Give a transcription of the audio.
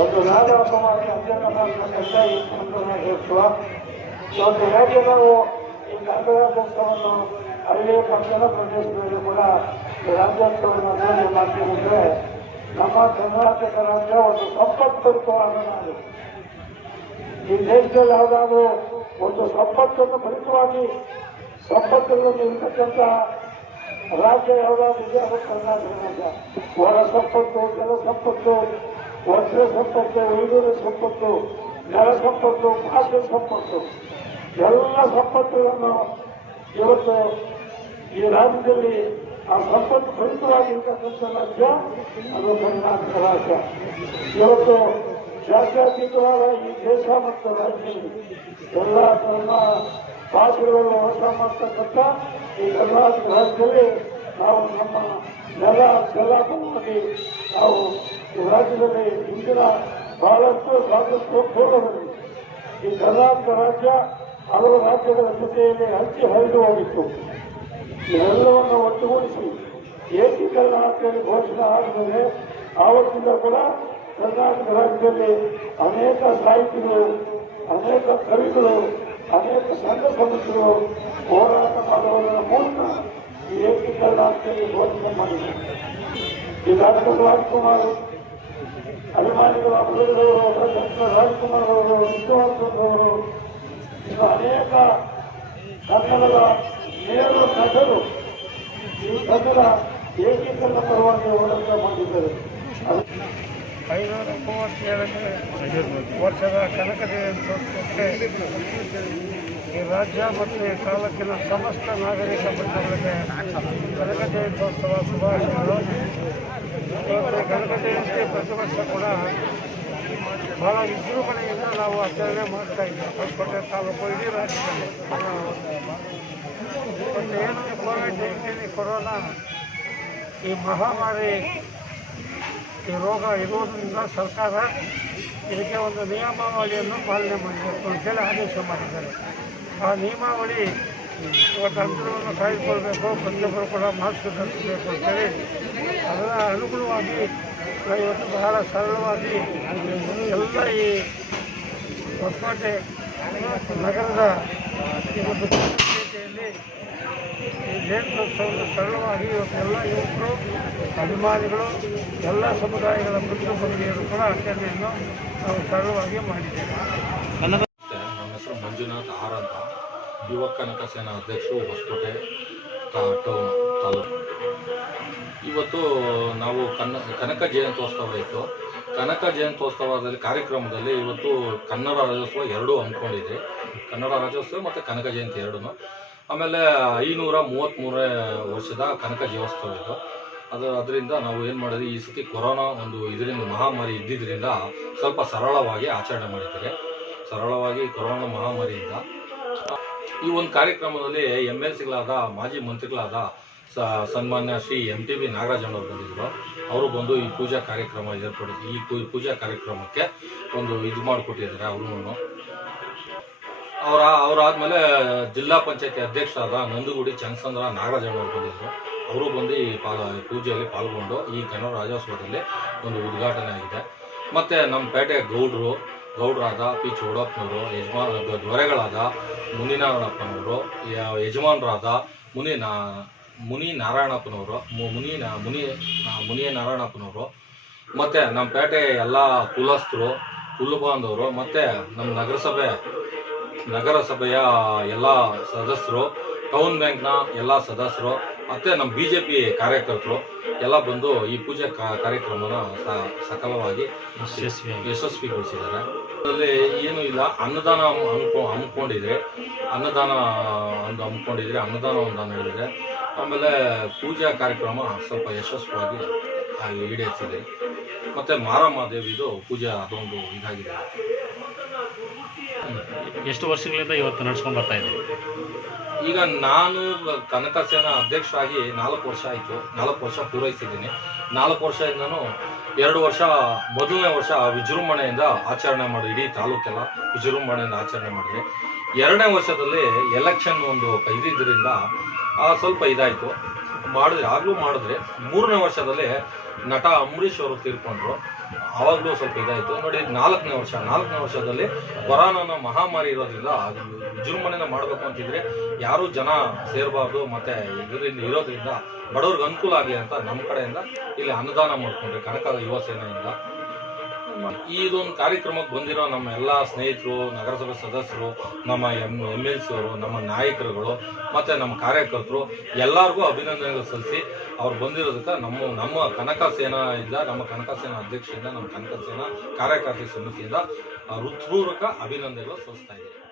ಒಂದು ನಾಡ ಹಬ್ಬವಾಗಿ ಅತ್ಯಂತ ಮಾಡ್ತಕ್ಕಂಥ ಈ ಸಂಪ್ರದಾಯೋತ್ಸವ ಇವತ್ತು ಹೇಗೆ ನಾವು ಈ ಕರ್ನಾಟಕೋತ್ಸವವನ್ನು ಹಳ್ಳಿ ಪಟ್ಟಣ ಪ್ರದೇಶದಲ್ಲಿ ಕೂಡ ಈ ರಾಜ್ಯೋತ್ಸವವನ್ನು ಆಚರಣೆ ಮಾಡ್ತೀವಿ ಅಂದರೆ ನಮ್ಮ ಕರ್ನಾಟಕ ರಾಜ್ಯ ಒಂದು ಸಂಪತ್ಪರಿತವಾದ ನಾಡು ಈ ದೇಶದಲ್ಲಿ ಯಾವುದಾದ್ರೂ ಒಂದು ಸಂಪತ್ತನ್ನು ಭರಿತವಾಗಿ ಸಂಪತ್ತುಗಳನ್ನು ಇರ್ತಕ್ಕಂಥ ರಾಜ್ಯ ಯಾವುದಾದ್ರೂ ಇದೆ ಅದು ಕರ್ನಾಟಕ ರಾಜ್ಯ ಹೊರ ಸಂಪತ್ತು ಜಲ ಸಂಪತ್ತು ವಜ್ರ ಸಂಪತ್ತು ಉಳಿದೂರು ಸಂಪತ್ತು ನೆಲ ಸಂಪತ್ತು ಭಾಷೆ ಸಂಪತ್ತು ಎಲ್ಲ ಸಂಪತ್ತುಗಳನ್ನು ಇವತ್ತು ಈ ರಾಜ್ಯದಲ್ಲಿ ಆ ಸಂಪತ್ತು ಭರಿತವಾಗಿರ್ತಕ್ಕಂಥ ರಾಜ್ಯ, ಅದು ಕರ್ನಾಟಕ ರಾಜ್ಯ. ಇವತ್ತು ಜಾತ್ಯತೀತವಾದ ಈ ದೇಶ ಮತ್ತು ರಾಜ್ಯದಲ್ಲಿ ಎಲ್ಲ ಧರ್ಮ ಭಾಷೆಗಳನ್ನು ವಾಸ ಮಾಡ್ತಕ್ಕಂಥ ಈ ಕರ್ನಾಟಕ ರಾಜ್ಯದಲ್ಲಿ ನಾವು ನಮ್ಮ ನೆಲ ಜಲಾಪವಾಗಿ ನಾವು ಈ ರಾಜ್ಯದಲ್ಲಿ ಇಂದಿನ ಬಹಳಷ್ಟು ಸಾಕಷ್ಟು ಪೂರ್ವದಲ್ಲಿ ಈ ಕರ್ನಾಟಕ ರಾಜ್ಯ ಹಲವು ರಾಜ್ಯಗಳ ಜೊತೆಯಲ್ಲಿ ಹಂಚಿ ಹರಿದು ಹೋಗಿತ್ತು. ಇವೆಲ್ಲವನ್ನು ಒಟ್ಟುಗೂಡಿಸಿ ಏಕೀಕರಣ ಅಂತೇಳಿ ಘೋಷಣೆ ಆದಮೇಲೆ ಆವತ್ತಿಂದ ಕೂಡ ಕರ್ನಾಟಕ ರಾಜ್ಯದಲ್ಲಿ ಅನೇಕ ಸಾಹಿತಿಗಳು, ಅನೇಕ ಕವಿಗಳು, ಅನೇಕ ಸಂಘ ಸಂಸ್ಥೆಗಳು ಹೋರಾಟ ಮಾಡುವುದರ ಮೂಲಕ ಈ ಏಕೀಕರಣ ಅಂತೇಳಿ ಘೋಷಣೆ ಮಾಡಿದರು ಈ ಡಾಕ್ಟರ್ ರಾಜ್ಕುಮಾರ್ ಅಭಿಮಾನಿಗಳು ಅಭಿವೃದ್ಧಿಗಳು ಡಾಕ್ಟರ್ ರಾಜ್ಕುಮಾರ್ ಅವರು ವಿಶ್ವವರ್ಧನ್ ಇನ್ನು ಅನೇಕ ಕನ್ನಡದ ನೇರ ಕಥರು ಈ ಕನ್ನಡ ಏಕೀಕರಣ ಪರವಾಗಿ ಹೋರಾಟ ಮಾಡಿದ್ದಾರೆ ಐನೂರ ಮೂವತ್ತೇಳನೇ ವರ್ಷದ ಕನಕ ಈ ರಾಜ್ಯ ಮತ್ತು ತಾಲೂಕಿನ ಸಮಸ್ತ ನಾಗರಿಕ ಬಂಧುಗಳಿಗೆ ಕನಕ ಜಯಂತ್ಯೋತ್ಸವ ಶುಭಾಶಯಗಳು. ಇವತ್ತು ಕನಕ ಜಯಂತಿ ಪ್ರತಿ ವರ್ಷ ಕೂಡ ಬಹಳ ವಿಜೃಂಭಣೆಯಿಂದ ನಾವು ಆಚರಣೆ ಮಾಡ್ತಾ ಇದ್ದೀವಿ. ಹೊಸಕೋಟೆ ತಾಲೂಕು ಇಡೀ ರಾಜ್ಯದಲ್ಲಿ. ಮತ್ತು ಏನು ಕೋವಿಡ್ ನೈನ್ಟೀನ್, ಕೊರೋನಾ ಈ ಮಹಾಮಾರಿ ಈ ರೋಗ ಇರುವುದರಿಂದ ಸರ್ಕಾರ ಇದಕ್ಕೆ ಒಂದು ನಿಯಮಾವಳಿಯನ್ನು ಪಾಲನೆ ಮಾಡಬೇಕು ಅಂತೇಳಿ ಆದೇಶ ಮಾಡಿದ್ದಾರೆ. ಆ ನಿಯಮಾವಳಿ ಇವತ್ತು ಅಂತರವನ್ನು ಕಾಯ್ದುಕೊಳ್ಬೇಕು, ಪ್ರತಿಯೊಬ್ಬರು ಕೂಡ ಮಾಸ್ಕ್ ಧರಿಸಬೇಕು ಅಂತೇಳಿ ಅದರ ಅನುಗುಣವಾಗಿ ಇವತ್ತು ಬಹಳ ಸರಳವಾಗಿ ಎಲ್ಲ ಈ ಹೊಸಕೋಟೆ ನಗರದ ಈ ಒಂದು ಪೇಟೆಯಲ್ಲಿ ಈ ಜಯಂತ್ಯೋತ್ಸವವನ್ನು ಸರಳವಾಗಿ ಇವತ್ತು ಎಲ್ಲ ಯುವಕರು, ಅಭಿಮಾನಿಗಳು, ಎಲ್ಲ ಸಮುದಾಯಗಳ ಮೃತ ಬಂದಿಯರು ಕೂಡ ಆಚರಣೆಯನ್ನು ನಾವು ಸರಳವಾಗಿ ಮಾಡಿದ್ದೇವೆ. ಮಂಜುನಾಥ್ ಆರ್ ಅಂತ ಯುವ ಕನಕ ಸೇನಾ ಅಧ್ಯಕ್ಷರು ಹೊಸಕೋಟೆ ಟೌನ್ ತಾಲೂಕು. ಇವತ್ತು ನಾವು ಕನ್ನ, ಕನಕ ಜಯಂತ್ಯೋತ್ಸವ ಇತ್ತು. ಕನಕ ಜಯಂತ್ಯೋತ್ಸವದಲ್ಲಿ ಕಾರ್ಯಕ್ರಮದಲ್ಲಿ ಇವತ್ತು ಕನ್ನಡ ರಾಜ್ಯೋತ್ಸವ ಎರಡೂ ಹಮ್ಮಿಕೊಂಡಿದೆ. ಕನ್ನಡ ರಾಜ್ಯೋತ್ಸವ ಮತ್ತು ಕನಕ ಜಯಂತಿ ಎರಡೂ ಆಮೇಲೆ ಐನೂರ ಮೂವತ್ತ್ಮೂರನೇ ವರ್ಷದ ಕನಕ ಜಯೋತ್ಸವ ಇತ್ತು ಅದು, ಅದರಿಂದ ನಾವು ಏನು ಮಾಡಿದ್ವಿ, ಈ ಸತಿ ಕೊರೋನಾ ಒಂದು ಇದರಿಂದ, ಮಹಾಮಾರಿ ಇದ್ದಿದ್ದರಿಂದ ಸ್ವಲ್ಪ ಸರಳವಾಗಿ ಆಚರಣೆ ಮಾಡಿದ್ದಾರೆ. ಸರಳವಾಗಿ ಕೊರೋನಾ ಮಹಾಮಾರಿಯಿಂದ. ಈ ಒಂದು ಕಾರ್ಯಕ್ರಮದಲ್ಲಿ ಎಂ ಎಲ್ ಸಿಗಳಾದ ಮಾಜಿ ಮಂತ್ರಿಗಳಾದ ಸನ್ಮಾನ್ಯ ಶ್ರೀ ಎಂ ಟಿ ಬಿ ನಾಗರಾಜನವರು ಬಂದಿದ್ದರು ಅವರು ಬಂದು ಈ ಪೂಜಾ ಕಾರ್ಯಕ್ರಮ ಏರ್ಪಡಿಸಿ ಈ ಪೂಜಾ ಕಾರ್ಯಕ್ರಮಕ್ಕೆ ಒಂದು ಇದು ಮಾಡಿಕೊಟ್ಟಿದ್ದಾರೆ ಅವರು ಅವರ, ಅವರಾದ್ಮೇಲೆ ಜಿಲ್ಲಾ ಪಂಚಾಯತಿ ಅಧ್ಯಕ್ಷರಾದ ನಂದುಗುಡಿ ಚಂದ್ರಚಂದ್ರ ನಾಗರಾಜನವರು ಬಂದಿದ್ದರು ಅವರು ಬಂದು ಈ ಪಾಲ ಪೂಜೆಯಲ್ಲಿ ಪಾಲ್ಗೊಂಡು ಈ ಗಣರಾಜ್ಯೋತ್ಸವದಲ್ಲಿ ರಾಜ್ಯೋತ್ಸವದಲ್ಲಿ ಒಂದು ಉದ್ಘಾಟನೆ ಆಗಿದೆ. ಮತ್ತು ನಮ್ಮ ಪೇಟೆ ಗೌಡ್ರು ಗೌಡ್ರಾದ ಪಿ. ಚೌಡಪ್ಪನವರು ಯಜಮಾನ ದೊರೆಗಳಾದ ಮುನಿನಾರಾಯಣಪ್ಪನವರು ಯಜಮಾನರಾದ ಮುನಿ ನಾ ಮುನಿ ನಾರಾಯಣಪ್ಪನವರು ಮುನಿ ಮುನಿ ನಾ- ಮುನಿಯ ನಾರಾಯಣಪ್ಪನವರು ಮತ್ತು ನಮ್ಮ ಪೇಟೆ ಎಲ್ಲ ಕುಲಸ್ಥರು ಕುಲಬಾಂಧವರು ಮತ್ತು ನಮ್ಮ ನಗರಸಭೆ ನಗರಸಭೆಯ ಎಲ್ಲ ಸದಸ್ಯರು ಟೌನ್ ಬ್ಯಾಂಕ್ನ ಎಲ್ಲ ಸದಸ್ಯರು ಮತ್ತು ನಮ್ಮ ಬಿ ಜೆ ಪಿ ಕಾರ್ಯಕರ್ತರು ಎಲ್ಲ ಬಂದು ಈ ಪೂಜೆ ಕಾ- ಕಾರ್ಯಕ್ರಮನ ಸಕಲವಾಗಿ ಯಶಸ್ವಿ ಯಶಸ್ವಿಗೊಳಿಸಿದ್ದಾರೆ. ಏನೂ ಇಲ್ಲ. ಅನ್ನದಾನ ಅನ್ಕೊ ಹಮ್ಮಿಕೊಂಡಿದ್ರೆ ಅನ್ನದಾನ ಒಂದು ಹಮ್ಮಿಕೊಂಡಿದ್ರೆ ಅನ್ನದಾನ ಒಂದು ನಡೆದಿದೆ ಆಮೇಲೆ ಪೂಜಾ ಕಾರ್ಯಕ್ರಮ ಸ್ವಲ್ಪ ಯಶಸ್ವಿಯಾಗಿ ಈಡೇರಿಸಿದೆ. ಮತ್ತು ಮಾರಮ್ಮ ದೇವಿದು ಪೂಜೆ ಅದೊಂದು ಇದಾಗಿದೆ. ಎಷ್ಟು ವರ್ಷಗಳಿಂದ ಇವತ್ತು ನಡ್ಸ್ಕೊಂಡು ಬರ್ತಾ ಇದ್ದೀವಿ ಈಗ ನಾನು ಕನಕ ಸೇನಾ ಅಧ್ಯಕ್ಷರಾಗಿ ನಾಲ್ಕು ವರ್ಷ ಆಯಿತು. ನಾಲ್ಕು ವರ್ಷ ಪೂರೈಸಿದ್ದೀನಿ. ನಾಲ್ಕು ವರ್ಷದಿಂದನೂ ಎರಡು ವರ್ಷ, ಮೊದಲನೇ ವರ್ಷ ವಿಜೃಂಭಣೆಯಿಂದ ಆಚರಣೆ ಮಾಡಿ, ಇಡೀ ತಾಲೂಕೆಲ್ಲ ವಿಜೃಂಭಣೆಯಿಂದ ಆಚರಣೆ ಮಾಡಿದೆ. ಎರಡನೇ ವರ್ಷದಲ್ಲಿ ಎಲೆಕ್ಷನ್ ಒಂದು ಇದ್ದಿದ್ದರಿಂದ ಸ್ವಲ್ಪ ಇದಾಯಿತು. ಮಾಡಿದ್ರೆ, ಆಗಲೂ ಮಾಡಿದ್ರೆ, ಮೂರನೇ ವರ್ಷದಲ್ಲಿ ನಟ ಅಂಬರೀಷ್ ಅವರು ತೀರ್ಕೊಂಡ್ರು. ಆವಾಗಲೂ ಸ್ವಲ್ಪ ಇದಾಯಿತು. ನೋಡಿ, ನಾಲ್ಕನೇ ವರ್ಷ, ನಾಲ್ಕನೇ ವರ್ಷದಲ್ಲಿ ಕೊರೋನಾನ ಮಹಾಮಾರಿ ಇರೋದ್ರಿಂದ ಅದು ವಿಜೃಂಭಣೆನ ಮಾಡಬೇಕು ಅಂತಿದ್ರೆ ಯಾರೂ ಜನ ಸೇರಬಾರ್ದು, ಮತ್ತೆ ಇದರಿಂದ ಇರೋದ್ರಿಂದ ಬಡವ್ರಿಗೆ ಅನುಕೂಲ ಆಗಲಿ ಅಂತ ನಮ್ಮ ಕಡೆಯಿಂದ ಇಲ್ಲಿ ಅನುದಾನ ಮಾಡ್ಕೊಂಡ್ರೆ ಕನಕ ಯುವ ಸೇನೆಯಿಂದ ಈ ಇದೊಂದು ಕಾರ್ಯಕ್ರಮಕ್ಕೆ ಬಂದಿರೋ ನಮ್ಮ ಎಲ್ಲ ಸ್ನೇಹಿತರು, ನಗರಸಭೆ ಸದಸ್ಯರು, ನಮ್ಮ ಎಂ ಎಂ ಎಲ್ ಸಿ ಅವರು, ನಮ್ಮ ನಾಯಕರುಗಳು, ಮತ್ತು ನಮ್ಮ ಕಾರ್ಯಕರ್ತರು ಎಲ್ಲರಿಗೂ ಅಭಿನಂದನೆಗಳು ಸಲ್ಲಿಸಿ ಅವ್ರು ಬಂದಿರೋದಕ್ಕೆ ನಮ್ಮ ನಮ್ಮ ಕನಕ ಸೇನೆಯಿಂದ ನಮ್ಮ ಕನಕ ಸೇನಾ ಅಧ್ಯಕ್ಷರಿಂದ ನಮ್ಮ ಕನಕ ಸೇನಾ ಕಾರ್ಯಕರ್ತ ಸಮಿತಿಯಿಂದ ಹೃತ್ಪೂರ್ವಕ ಅಭಿನಂದನೆಗಳು ಸಲ್ಲಿಸ್ತಾ ಇದ್ದೀವಿ